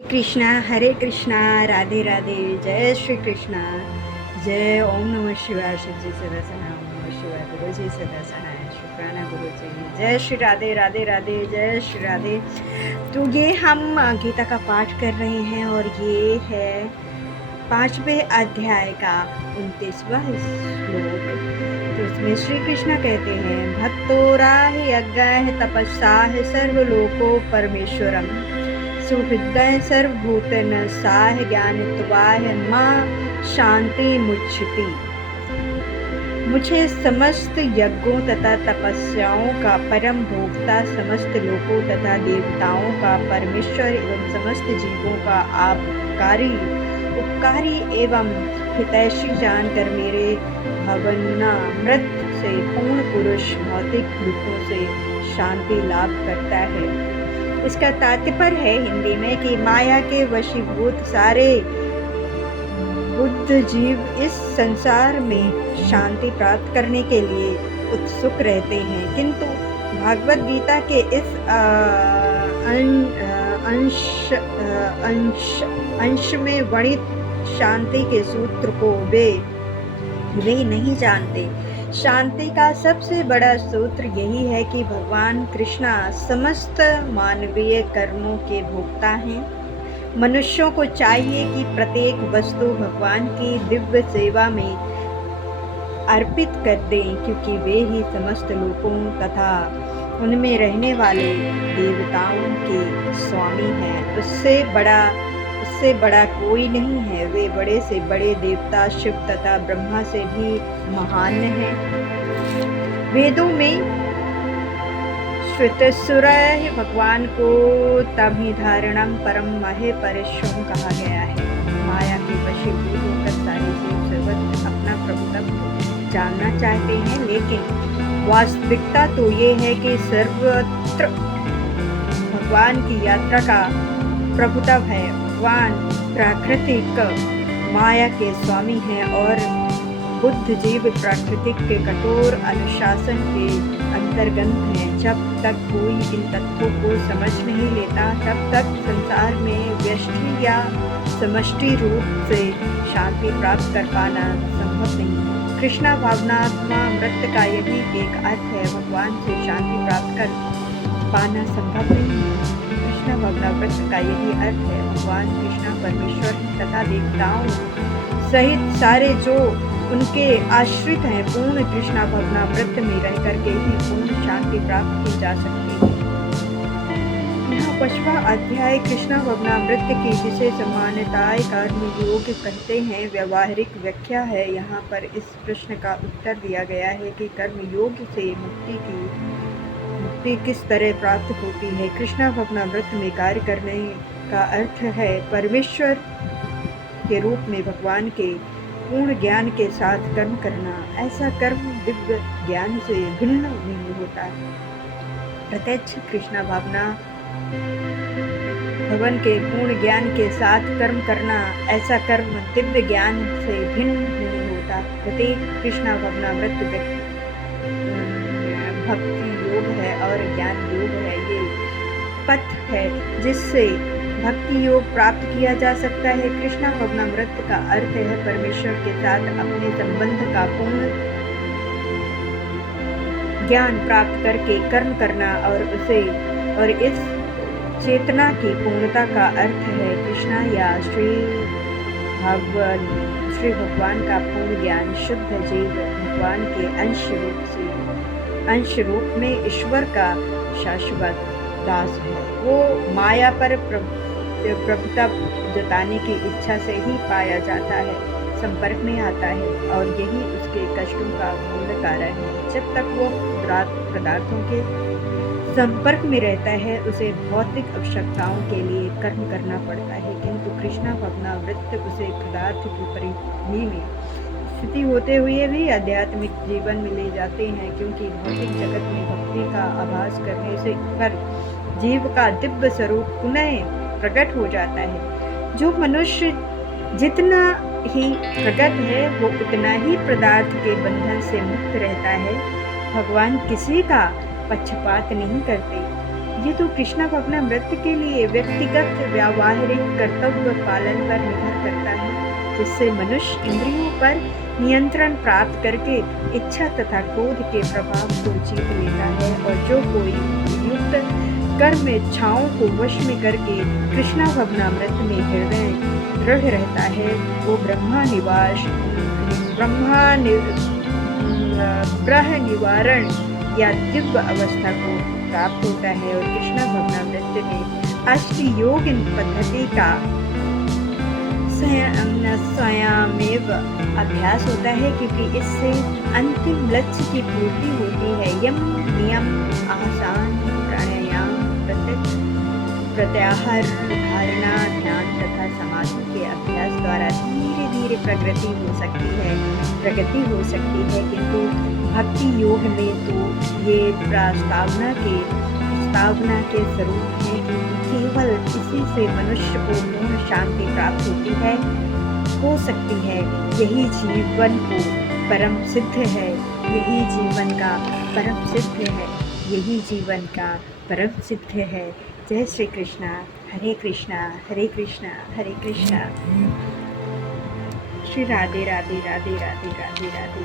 कृष्णा, हरे कृष्णा, राधे राधे, जय श्री कृष्णा, जय ओम नमः शिवाय। शिव जी सदा सहाय, ओम नमः शिवाय। गुरु जी सदा सहाय, शुक्राना गुरु जी। जय श्री राधे राधे राधे, जय श्री राधे। तो ये हम गीता का पाठ कर रहे हैं और ये है 5वें अध्याय का 29वां श्लोक। तो इसमें श्री कृष्ण कहते हैं, भक्तोराह यज्ञः तपस्साः सर्वलोको परमेश्वरम् सुहृदय सर्वभूतनसाः ज्ञानित्वाय मां शांति मुच्यति। मुझे समस्त यज्ञों तथा तपस्याओं का परम भोक्ता, समस्त लोकों तथा देवताओं का परमेश्वर एवं समस्त जीवों का उपकारी एवं हितैषी जानकर मेरे भावनामृत से पूर्ण पुरुष भौतिक दुखों से शांति लाभ करता है। इसका तात्पर्य है हिंदी में कि माया के वशीभूत सारे बुद्ध जीव इस संसार में शांति प्राप्त करने के लिए उत्सुक रहते हैं, किंतु भागवत गीता के इस अंश में वर्णित शांति के सूत्र को वे नहीं जानते। शांति का सबसे बड़ा सूत्र यही है कि भगवान कृष्णा समस्त मानवीय कर्मों के भोक्ता हैं। मनुष्यों को चाहिए कि प्रत्येक वस्तु भगवान की दिव्य सेवा में अर्पित कर दें, क्योंकि वे ही समस्त लोकों तथा उनमें रहने वाले देवताओं के स्वामी हैं। उससे बड़ा कोई नहीं है। वे बड़े से बड़े देवता शिव तथा ब्रह्मा से भी महान हैं। वेदों में श्वेतसुरः भगवान को तमिधारणम परम महे परिश्रम कहा गया है। माया के वशीभूत होकर सारे जीव सर्वत्र अपना प्रभुत्व जानना चाहते हैं, लेकिन वास्तविकता तो ये है कि सर्वत्र भगवान की यात्रा का प्रभुत्व है। भगवान प्राकृतिक माया के स्वामी हैं और बुद्ध जीव प्राकृतिक के कठोर अनुशासन के अंतर्गत हैं। जब तक कोई इन तत्वों को समझ नहीं लेता, तब तक संसार में व्यष्टि या समष्टि रूप से शांति प्राप्त कर पाना संभव नहीं। कृष्णा भावनात्मा अमृत का यही एक अर्थ है। भगवान से शांति प्राप्त कर पाना संभव नहीं है। कृष्णा भावनामृत का यही अर्थ है। भगवान कृष्णा परमेश्वर तथा देवताओं सहित सारे जो उनके आश्रित हैं, पूर्ण कृष्णा भवनामृत में रह करके ही पूर्ण शांति प्राप्त की जा सकती है। यहाँ 5वां अध्याय कृष्णा भवनामृत की जिसे समानताएं कर्म योग कहते हैं, व्यवहारिक व्याख्या है। यहाँ पर इस प्रश्न का उत्तर दिया गया है कि कर्म योग से मुक्ति किस तरह प्राप्त होती है। कृष्णा भवनामृत में कार्य करने का अर्थ है परमेश्वर के रूप में भगवान के पूर्ण ज्ञान के साथ कर्म करना। ऐसा कर्म दिव्य ज्ञान से भिन्न नहीं होता है। प्रत्यक्ष कृष्णा भावना भगवान के पूर्ण ज्ञान के साथ कर्म करना, ऐसा कर्म दिव्य ज्ञान से भिन्न नहीं होता। प्रत्येक कृष्णा भावनामृत भक्ति योग है और ज्ञान योग है। ये पथ है जिससे भक्ति योग प्राप्त किया जा सकता है। कृष्णा भवनामृत का अर्थ है परमेश्वर के साथ अपने संबंध का पूर्ण ज्ञान प्राप्त करके कर्म करना और इस चेतना की पूर्णता का अर्थ है कृष्णा या श्री भगवान का पूर्ण ज्ञान। शुद्ध जीव भगवान के अंश रूप में ईश्वर का शाश्वत दास है। वो माया पर प्रभुत्व जताने की इच्छा से ही पाया जाता है, संपर्क में आता है, और यही उसके कष्टों का मूल कारण है। जब तक वो पदार्थों के संपर्क में रहता है, उसे भौतिक आवश्यकताओं के लिए कर्म करना पड़ता है, किंतु कृष्णा भवनामृत उसे पदार्थ की परिधि में स्थिति होते हुए भी आध्यात्मिक जीवन में ले जाते हैं, क्योंकि भौतिक जगत में भक्ति का आभास करने से पर जीव का दिव्य स्वरूप पुनः प्रकट हो जाता है। जो मनुष्य जितना ही प्रगत है, वो उतना ही पदार्थ के बंधन से मुक्त रहता है। भगवान किसी का पक्षपात नहीं करते। ये तो कृष्ण भवनामृत के लिए व्यक्तिगत व्यावहारिक कर्तव्य पालन पर निर्भर करता है, जिससे मनुष्य इंद्रियों पर नियंत्रण प्राप्त करके इच्छा तथा क्रोध के प्रभाव को जीत लेता है, और जो कोई युक्त कर्म इच्छाओं को वश में करके कृष्ण भवनामृत में हृदय दृढ़ रहता है, वो ब्रह्म निवारण या दिव्य अवस्था को प्राप्त होता है। और कृष्ण भवनामृत में अष्ट योग पद्धति का स्वयमेव अभ्यास होता है, क्योंकि इससे अंतिम लक्ष्य की पूर्ति होती है। यम नियम आसन प्राणायाम प्रत्याहार धारणा ध्यान तथा समाधि के अभ्यास द्वारा धीरे धीरे प्रगति हो सकती है, किंतु भक्ति योग में तो ये प्रस्तावना के स्वरूप है, क्योंकि केवल इसी से मनुष्य को पूर्ण शांति प्राप्त हो सकती है। यही जीवन को परम सिद्ध है, यही जीवन का परम सिद्ध है। जय श्री कृष्णा। हरे कृष्णा हरे कृष्णा हरे कृष्णा। श्री राधे राधे राधे राधे राधे राधे।